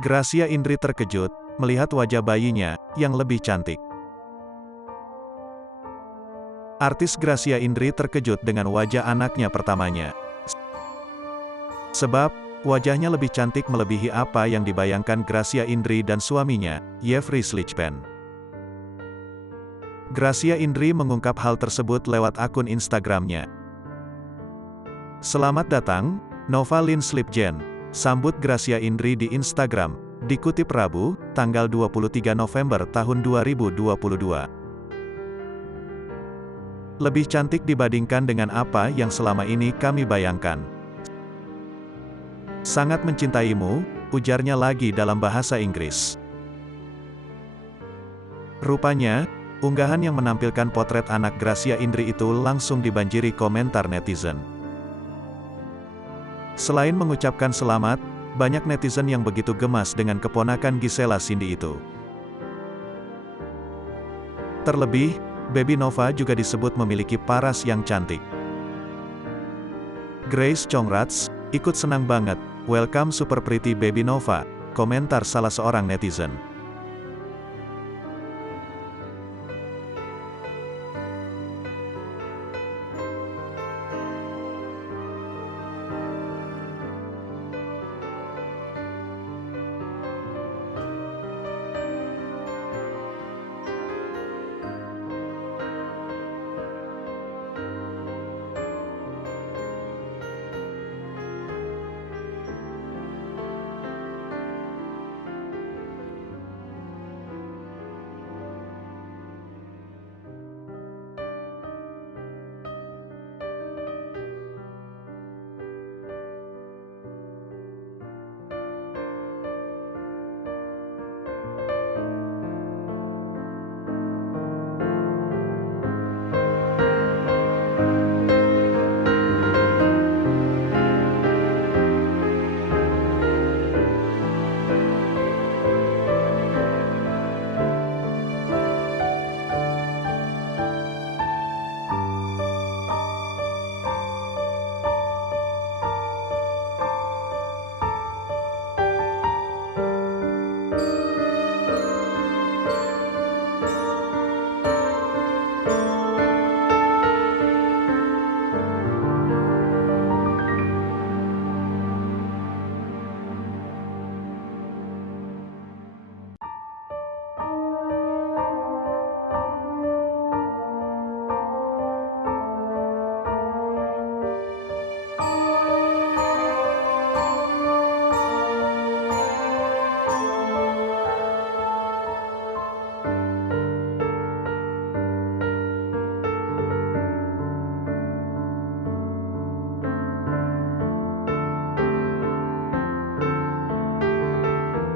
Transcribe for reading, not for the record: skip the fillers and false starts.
Gracia Indri terkejut melihat wajah bayinya yang lebih cantik. Artis Gracia Indri terkejut dengan wajah anaknya pertamanya. Sebab, wajahnya lebih cantik melebihi apa yang dibayangkan Gracia Indri dan suaminya, Jeffrey Schlichpen. Gracia Indri mengungkap hal tersebut lewat akun Instagramnya. "Selamat datang, Nova Lynn Schlichpen," sambut Gracia Indri di Instagram, dikutip Rabu, tanggal 23 November tahun 2022. "Lebih cantik dibandingkan dengan apa yang selama ini kami bayangkan. Sangat mencintaimu," ujarnya lagi dalam bahasa Inggris. Rupanya, unggahan yang menampilkan potret anak Gracia Indri itu langsung dibanjiri komentar netizen. Selain mengucapkan selamat, banyak netizen yang begitu gemas dengan keponakan Gisela Cindy itu. Terlebih, Baby Nova juga disebut memiliki paras yang cantik. "Grace Congrads, ikut senang banget, welcome super pretty Baby Nova," komentar salah seorang netizen.